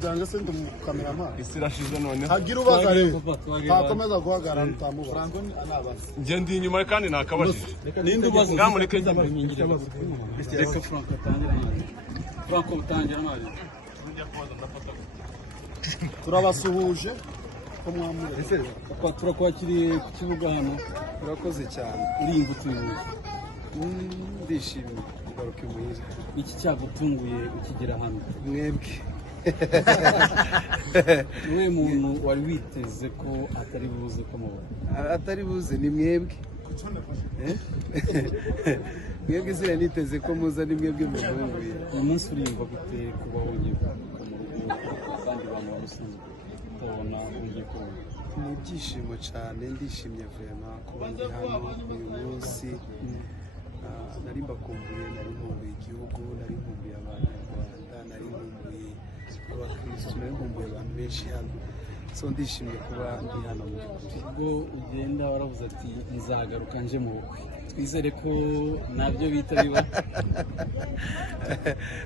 Byanga se ndum kameraman isirashize none hagira ubagare takomeza guhagarara ntamuba Franco anabaza ngende inyuma kandi nakabashije ninde ubaza ngamureke reka Franco atangira Franco utangira naje turabasuhuje ko mwamure ese turakwakiriye ku kibuga hano urakoze cyane urimba utuye ndishimye kugaruka imuhira iki cyagutunguye ukigera hano mwebwe niwe muntu wari witeze ko atari buze ko mubona atari buze ni mwebwe mwebwe zira niteze ko muza ni mwebwe mubunguye uyu munsi urimba gute kuba wongeye kugaruka mu rugo abandi bantu bamusanzwe utabona wongeye kubona ni ibyishimo cyane ndishimye vraiment kuba ndi hano uyu munsi nari mbakumbuye nari nkumbuye igihugu nari nkumbuye abanyarwanda nari nkumbuye abakristo nari nkumbuye abantu benshi hano so ndishimye kuba ndi hano mu by'ukuri ubwo ugenda waravuze ati nzagaruka nje mu bukwe twizere ko nabyo bita biba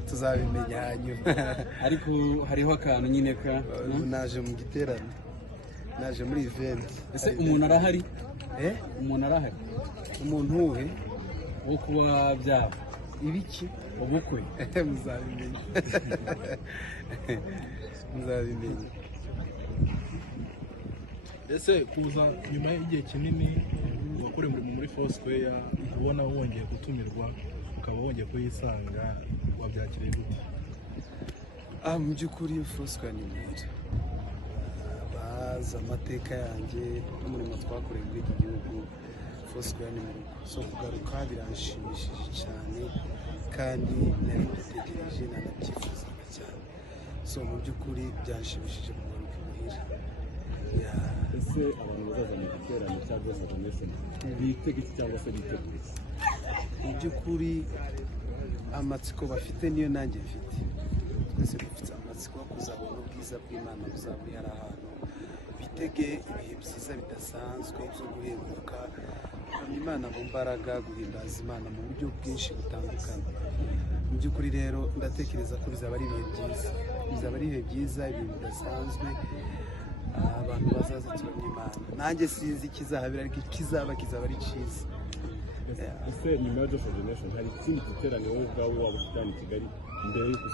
tuzabimenya hanyuma ariko hariho akantu nyine ka naje mu giterane naje muri event ese umuntu arahari umuntu arahari umuntu we wo kuba byaba ibiki ubukwe muzabimenya muzabimenya ese kuza nyuma y'igihe kinini gukora umurimo muri Foursquare ubona wongeye gutumirwa ukaba wongeye kuyisanga wabyakiriye gute? Mu by'ukuri Foursquare ni mwiza bazi amateka yanjye n'umurimo twakoreye muri iki gihugu Foursquare ni mu rugo so kugaruka biranshimishije cyane kandi nari mbitegereje nanabyifuzaga cyane so mu by'ukuri byanshimishije kugaruka imuhira ese abantu bazaza mu giterane cyangwa se bameze bitega iki cyangwa se biteguye mu by'ukuri amatsiko bafite niyo nanjye mfite twese dufite amatsiko yo kuzabona ubwiza bw'Imana buzaba buri hari ahantu bitege ibihe byiza bidasanzwe byo guhemuka Imana mu mbaraga guhimbaza Imana mu buryo bwinshi butandukanye mu by'ukuri rero ndatekereza ko bizaba ari ibihe byiza bizaba ari ibihe byiza ibintu bidasanzwe abantu bazaza turamya Imana nanjye sinzi ikizahabira ariko kizaba ari cyiza ese nyuma ya Joshua Generation hari ikindi giterane wowe ubwawe waba ufitanye i Kigali mbere y'uko